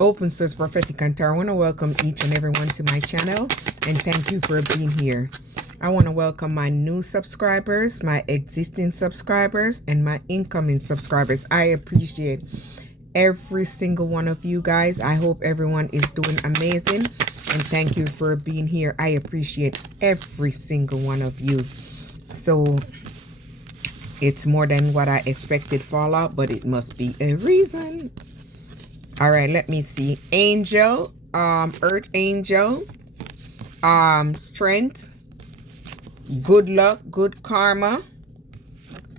Open Source Prophetic and Tarot. I want to welcome each and everyone to my channel and thank you for being here. I want to welcome my new subscribers, my existing subscribers, and my incoming subscribers. I appreciate every single one of you guys. I hope everyone is doing amazing and thank you for being here. I appreciate every single one of you. So it's more than what I expected fallout, but it must be a reason. All right, let me see. Angel, Earth Angel, strength, good luck, good karma,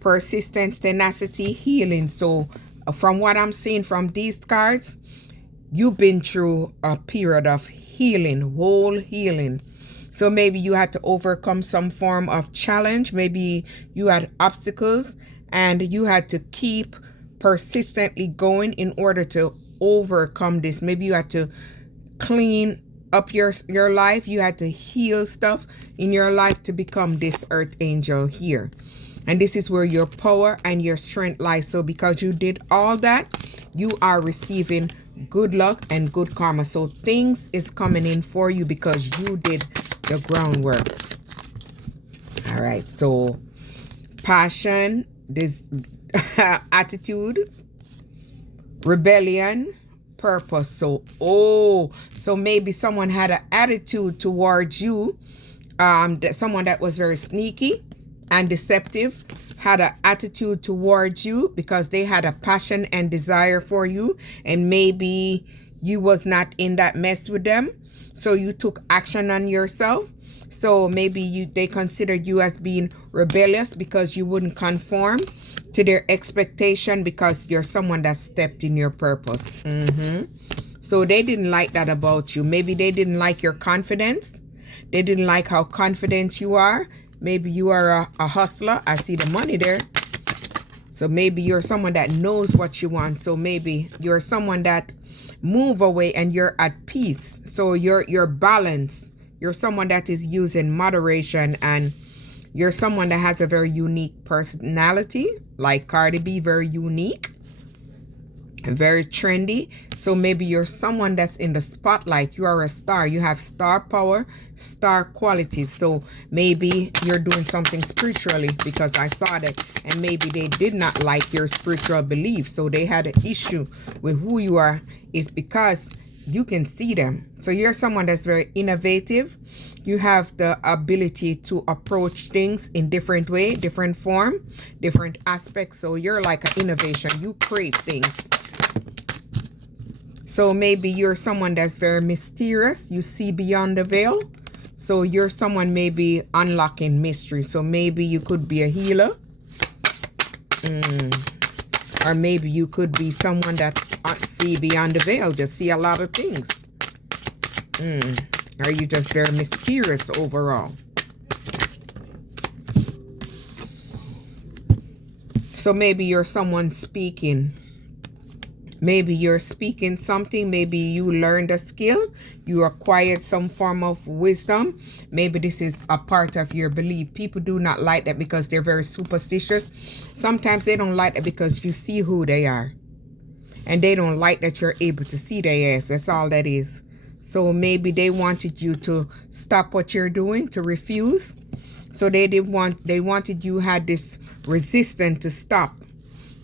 persistence, tenacity, healing. So from what I'm seeing from these cards, you've been through a period of healing, whole healing. So maybe you had to overcome some form of challenge. Maybe you had obstacles and you had to keep persistently going in order to overcome this. Maybe you had to clean up your life. You had to heal stuff in your life to become this Earth Angel here. And this is where your power and your strength lies. So because you did all that, you are receiving good luck and good karma. So things is coming in for you because you did the groundwork. All right, so passion, this attitude, rebellion, purpose. So so maybe someone had an attitude towards you, someone that was very sneaky and deceptive had an attitude towards you because they had a passion and desire for you, and maybe you was not in that mess with them, so you took action on yourself. So maybe they considered you as being rebellious because you wouldn't conform to their expectation because you're someone that stepped in your purpose. So they didn't like that about you. Maybe they didn't like your confidence. They didn't like how confident you are. Maybe you are a hustler. I see the money there. So maybe you're someone that knows what you want. So maybe you're someone that move away and you're at peace. So you're balanced. You're someone that is using moderation, and you're someone that has a very unique personality, like Cardi B, very unique, very trendy. So maybe you're someone that's in the spotlight. You are a star. You have star power, star qualities. So maybe you're doing something spiritually because I saw that, and maybe they did not like your spiritual beliefs. So they had an issue with who you are. It's because you can see them. So you're someone that's very innovative. You have the ability to approach things in different way, different form, different aspects. So you're like an innovation. You create things. So maybe you're someone that's very mysterious. You see beyond the veil. So you're someone maybe unlocking mystery. So maybe you could be a healer. Or maybe you could be someone that see beyond the veil, just see a lot of things. Are you just very mysterious overall? So maybe you're someone speaking. Maybe you're speaking something. Maybe you learned a skill. You acquired some form of wisdom. Maybe this is a part of your belief. People do not like that because they're very superstitious. Sometimes they don't like it because you see who they are. And they don't like that you're able to see their ass. That's all that is. So maybe they wanted you to stop what you're doing, to refuse. So they wanted you had this resistance to stop.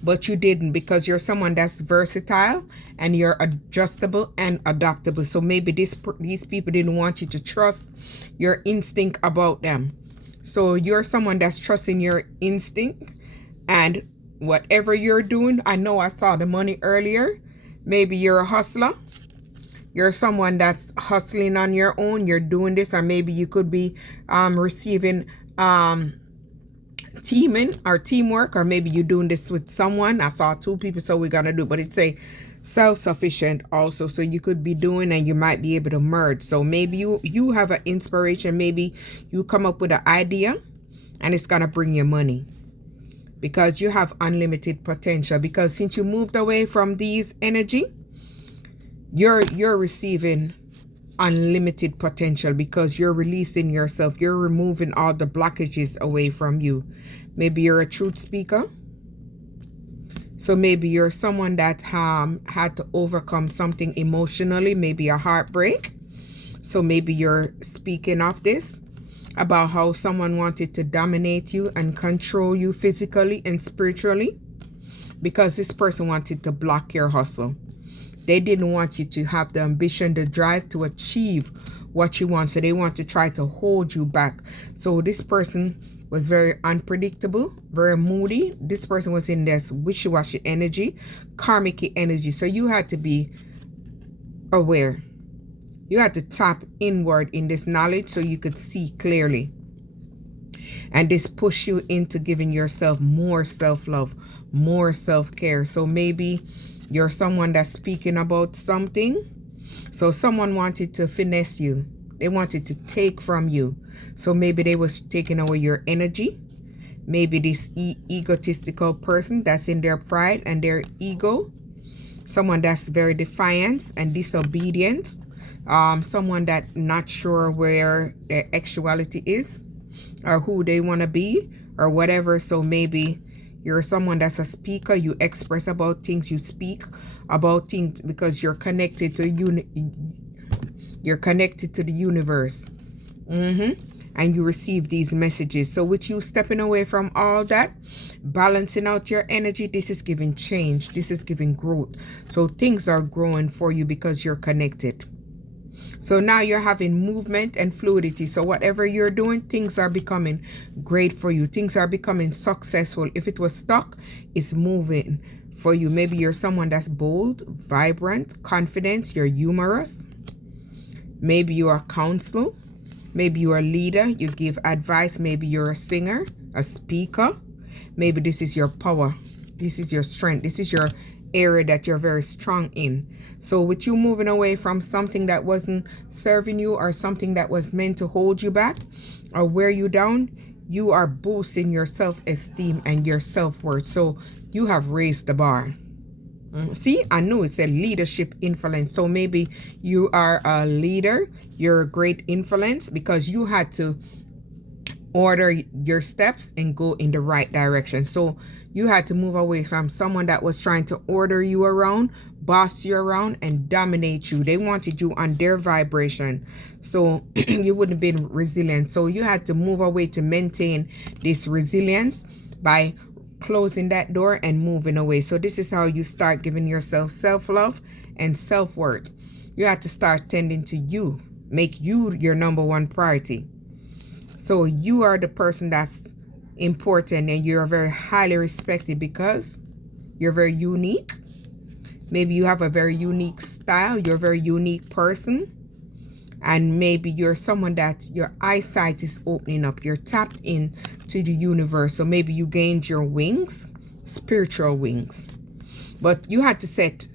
But you didn't, because you're someone that's versatile and you're adjustable and adaptable. So maybe these people didn't want you to trust your instinct about them. So you're someone that's trusting your instinct, and whatever you're doing, I know I saw the money earlier. Maybe you're a hustler. You're someone that's hustling on your own. You're doing this, or maybe you could be receiving teaming or teamwork, or maybe you're doing this with someone. I saw two people, so we're gonna do, but it's a self-sufficient also. So you could be doing, and you might be able to merge. So maybe you have an inspiration. Maybe you come up with an idea and it's gonna bring you money because you have unlimited potential. Because since you moved away from these energy, you're receiving unlimited potential because you're releasing yourself. You're removing all the blockages away from you. Maybe you're a truth speaker. So maybe you're someone that had to overcome something emotionally, maybe a heartbreak. So maybe you're speaking of this, about how someone wanted to dominate you and control you physically and spiritually, because this person wanted to block your hustle. They didn't want you to have the ambition, the drive to achieve what you want. So they want to try to hold you back. So this person was very unpredictable, very moody. This person was in this wishy-washy energy, karmic energy. So you had to be aware. You had to tap inward in this knowledge so you could see clearly. And this push you into giving yourself more self-love, more self-care. So maybe you're someone that's speaking about something. So someone wanted to finesse you. They wanted to take from you. So maybe they was taking away your energy. Maybe this egotistical person that's in their pride and their ego. Someone that's very defiant and disobedient. Someone that not sure where their actuality is or who they want to be or whatever. So maybe you're someone that's a speaker. You express about things. You speak about things because you're connected to you're connected to the universe. And you receive these messages. So with you stepping away from all that, balancing out your energy, this is giving change. This is giving growth. So things are growing for you because you're connected. So now you're having movement and fluidity. So whatever you're doing, things are becoming great for you. Things are becoming successful. If it was stuck, it's moving for you. Maybe you're someone that's bold, vibrant, confident. You're humorous. Maybe you're a counselor. Maybe you're a leader. You give advice. Maybe you're a singer, a speaker. Maybe this is your power. This is your strength. This is your area that you're very strong in. So with you moving away from something that wasn't serving you or something that was meant to hold you back or wear you down, you are boosting your self-esteem and your self-worth. So you have raised the bar. See, I knew it said leadership influence. So maybe you are a leader. You're a great influence because you had to order your steps and go in the right direction. So you had to move away from someone that was trying to order you around, boss you around, and dominate you. They wanted you on their vibration. So you wouldn't have been resilient. So you had to move away to maintain this resilience by closing that door and moving away. So this is how you start giving yourself self-love and self-worth. You have to start tending to you. Make you your number one priority. So you are the person that's important and you're very highly respected because you're very unique. Maybe you have a very unique style. You're a very unique person. And maybe you're someone that your eyesight is opening up. You're tapped in to the universe. So maybe you gained your wings, spiritual wings. But you had to set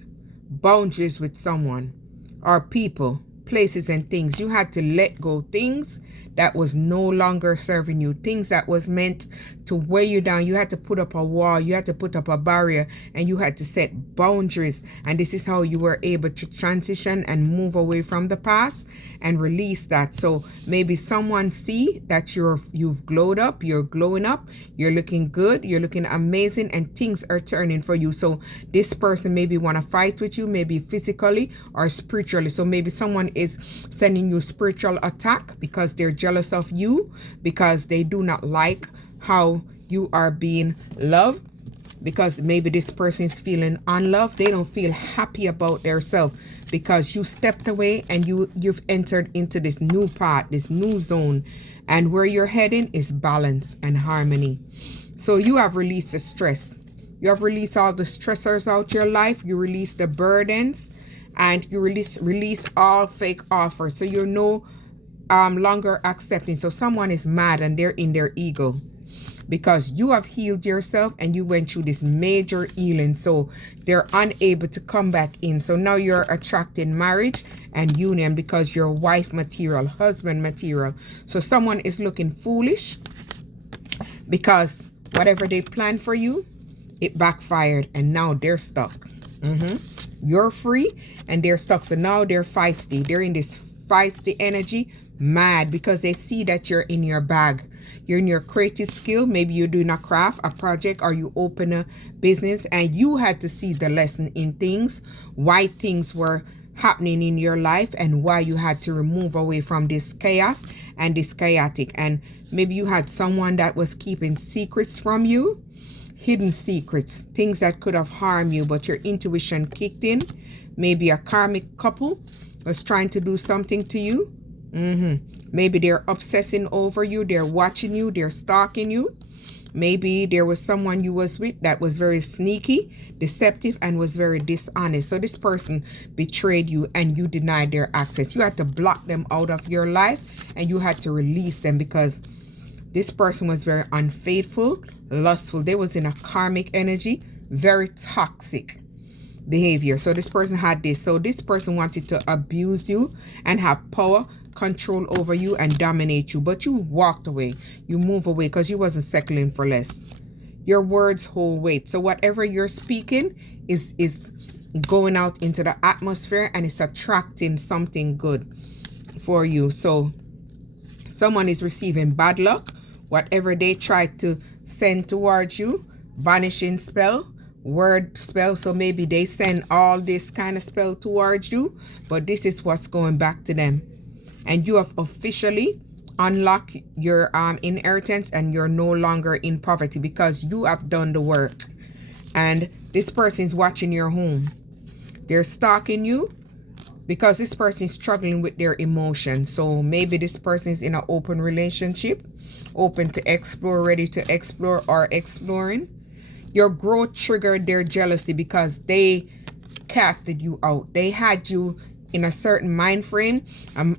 boundaries with someone or people, places and things. You had to let go things that was no longer serving you, things that was meant to weigh you down. You had to put up a wall, you had to put up a barrier, and you had to set boundaries. And this is how you were able to transition and move away from the past and release that. So maybe someone see that you've glowed up, you're glowing up, you're looking good, you're looking amazing, and things are turning for you. So this person maybe want to fight with you, maybe physically or spiritually. So maybe someone is sending you spiritual attack because they're jealous of you, because they do not like how you are being loved, because maybe this person is feeling unloved. They don't feel happy about themselves because you stepped away and you've entered into this new path, this new zone, and where you're heading is balance and harmony. So you have released the stress. You have released all the stressors out your life. You release the burdens, and you release all fake offers. So you're no longer accepting. So someone is mad and they're in their ego because you have healed yourself and you went through this major healing. So they're unable to come back in. So now you're attracting marriage and union because you're wife material, husband material. So someone is looking foolish because whatever they planned for you, it backfired and now they're stuck. You're free and they're stuck. So now they're feisty. They're in this feisty energy, mad because they see that you're in your bag. you're in your creative skill. Maybe you're doing a craft, a project, or you open a business and you had to see the lesson in things, why things were happening in your life and why you had to remove away from this chaos and this chaotic. And maybe you had someone that was keeping secrets from you, hidden secrets, things that could have harmed you, but your intuition kicked in. Maybe a karmic couple was trying to do something to you. Maybe they're obsessing over you, they're watching you, they're stalking you. Maybe there was someone you was with that was very sneaky, deceptive, and was very dishonest. So this person betrayed you and you denied their access. You had to block them out of your life and you had to release them because this person was very unfaithful, lustful. They was in a karmic energy, very toxic behavior. So this person had this. So this person wanted to abuse you and have power, control over you and dominate you, but you walked away. You move away because you wasn't settling for less. Your words hold weight. So whatever you're speaking is going out into the atmosphere and it's attracting something good for you. So someone is receiving bad luck. Whatever they try to send towards you, banishing spell, word spell. So maybe they send all this kind of spell towards you, but this is what's going back to them. And you have officially unlocked your inheritance and you're no longer in poverty because you have done the work. And this person is watching your home. They're stalking you because this person is struggling with their emotions. So maybe this person is in an open relationship, open to explore, ready to explore or exploring. Your growth triggered their jealousy because they casted you out. They had you in a certain mind frame,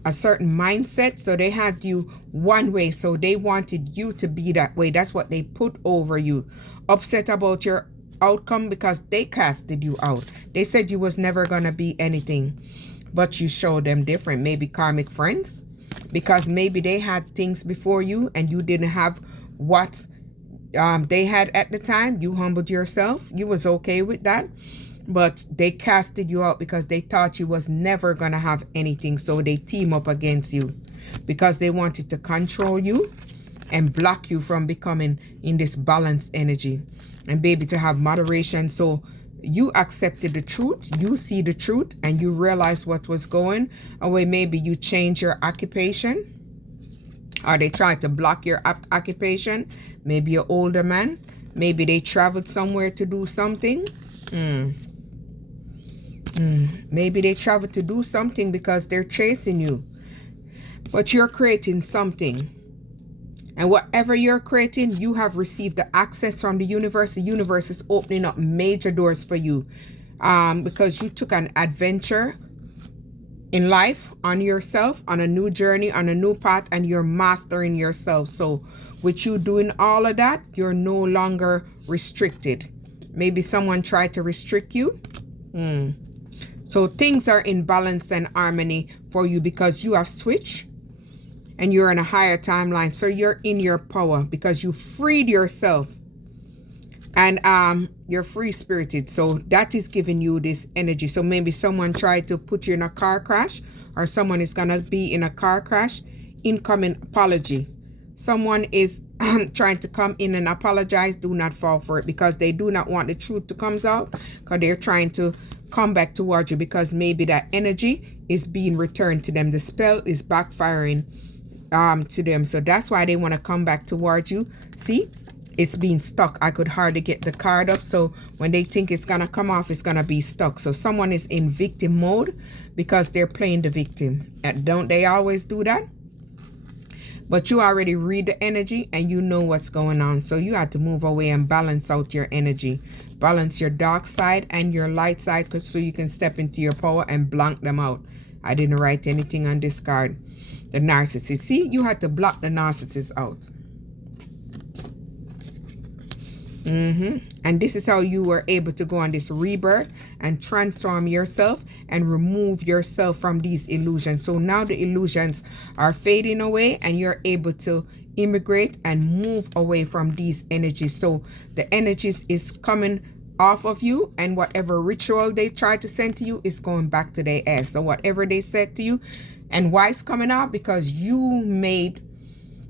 a certain mindset. So they had you one way. So they wanted you to be that way. That's what they put over you. Upset about your outcome because they casted you out. They said you was never going to be anything, but you showed them different. Maybe karmic friends, because maybe they had things before you and you didn't have what they had at the time. You humbled yourself. You was okay with that. But they casted you out because they thought you was never going to have anything. So they team up against you because they wanted to control you and block you from becoming in this balanced energy. And baby, to have moderation. So you accepted the truth. You see the truth and you realize what was going away. Maybe you change your occupation or they tried to block your occupation. Maybe you're older man. Maybe they traveled somewhere to do something. Maybe they travel to do something because they're chasing you. But you're creating something. And whatever you're creating, you have received the access from the universe. The universe is opening up major doors for you. Because you took an adventure in life on yourself, on a new journey, on a new path, and you're mastering yourself. So with you doing all of that, you're no longer restricted. Maybe someone tried to restrict you. So things are in balance and harmony for you because you have switched and you're in a higher timeline. So you're in your power because you freed yourself and you're free spirited. So that is giving you this energy. So maybe someone tried to put you in a car crash or someone is going to be in a car crash. Incoming apology. Someone is trying to come in and apologize. Do not fall for it because they do not want the truth to come out because they're trying to come back towards you because maybe that energy is being returned to them. The spell is backfiring to them. So that's why they want to come back towards you. See, it's being stuck. I could hardly get the card up. So when they think it's going to come off, it's going to be stuck. So someone is in victim mode because they're playing the victim. And don't they always do that? But you already read the energy and you know what's going on. So you had to move away and balance out your energy. Balance your dark side and your light side so you can step into your power and blank them out. I didn't write anything on this card. The narcissist. See, you had to block the narcissist out. And this is how you were able to go on this rebirth and transform yourself and remove yourself from these illusions. So now the illusions are fading away and you're able to immigrate and move away from these energies. So the energies is coming off of you and whatever ritual they try to send to you is going back to their ass. So whatever they said to you, and why it's coming out? Because you made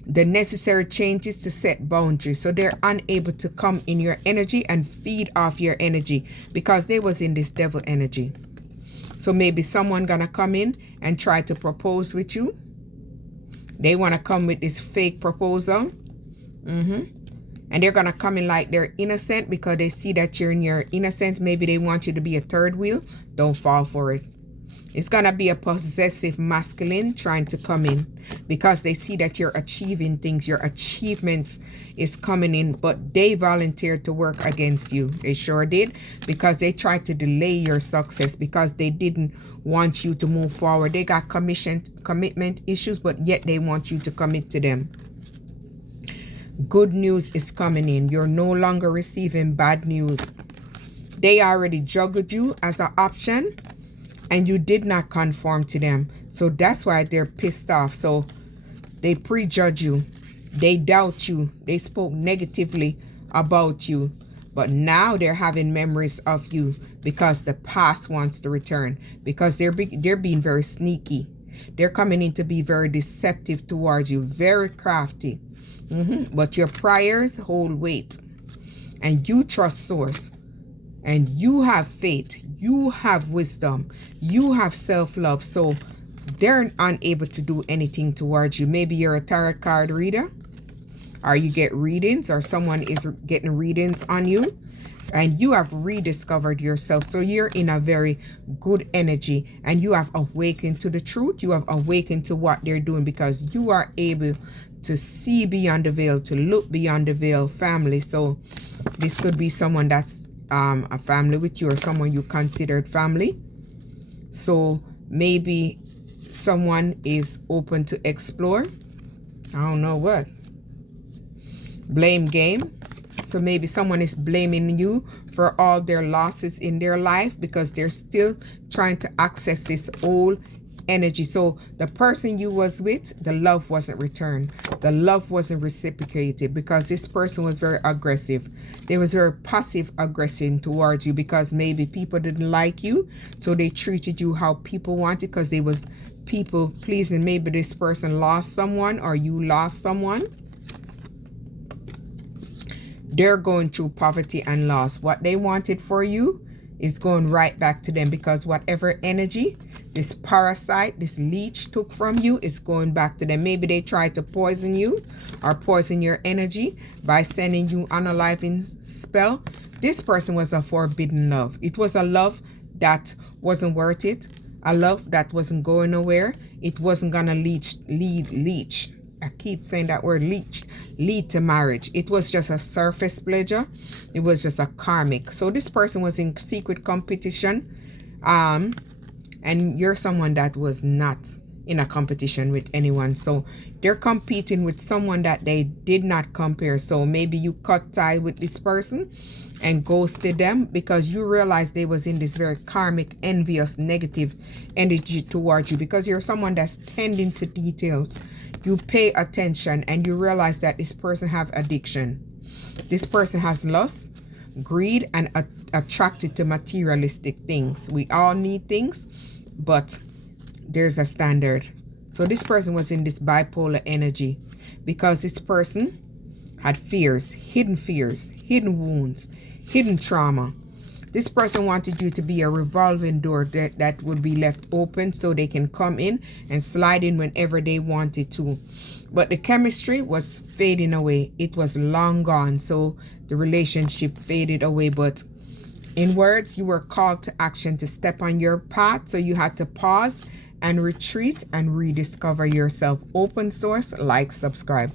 the necessary changes to set boundaries. So they're unable to come in your energy and feed off your energy because they was in this devil energy. So maybe someone gonna come in and try to propose with you. They want to come with this fake proposal. And they're gonna come in like they're innocent because they see that you're in your innocence. Maybe they want you to be a third wheel. Don't fall for it. It's gonna be a possessive masculine trying to come in because they see that you're achieving things. Your achievements is coming in, but they volunteered to work against you. They sure did, because they tried to delay your success because they didn't want you to move forward. They got commitment issues, but yet they want you to commit to them. Good news is coming in. You're no longer receiving bad news. They already juggled you as an option and you did not conform to them. So that's why they're pissed off. So they prejudge you. They doubt you. They spoke negatively about you. But now they're having memories of you because the past wants to return. Because they're being very sneaky. They're coming in to be very deceptive towards you. Very crafty. But your prayers hold weight. And you trust source. And you have faith. You have wisdom. You have self-love. So they're unable to do anything towards you. Maybe you're a tarot card reader. Or you get readings. Or someone is getting readings on you. And you have rediscovered yourself. So you're in a very good energy. And you have awakened to the truth. You have awakened to what they're doing. Because you are able to see beyond the veil. To look beyond the veil. Family. So this could be someone that's a family with you, or someone you considered family. So maybe someone is open to explore. I don't know what. Blame game. So maybe someone is blaming you for all their losses in their life because they're still trying to access this old energy. So the person you was with, the love wasn't returned. The love wasn't reciprocated because this person was very aggressive. They was very passive aggression towards you because maybe people didn't like you. So they treated you how people wanted because they was people pleasing. Maybe this person lost someone or you lost someone. They're going through poverty and loss. What they wanted for you is going right back to them because whatever energy this parasite, this leech took from you is going back to them. Maybe they tried to poison you or poison your energy by sending you on a unaliving spell. This person was a forbidden love. It was a love that wasn't worth it. A love that wasn't going nowhere. It wasn't gonna leech. I keep saying that word, lead to marriage. It was just a surface pleasure. It was just a karmic. So this person was in secret competition. And you're someone that was not in a competition with anyone. So they're competing with someone that they did not compare. So maybe you cut tie with this person and ghosted them because you realized they was in this very karmic, envious, negative energy towards you because you're someone that's tending to details. You pay attention and you realize that this person have addiction. This person has lust, greed, and attracted to materialistic things. We all need things, but there's a standard. So this person was in this bipolar energy because this person had fears, hidden wounds, hidden trauma. This person wanted you to be a revolving door that would be left open so they can come in and slide in whenever they wanted to. But the chemistry was fading away. It was long gone. So the relationship faded away. But in words, you were called to action to step on your path. So you had to pause and retreat and rediscover yourself. Open source, like, subscribe.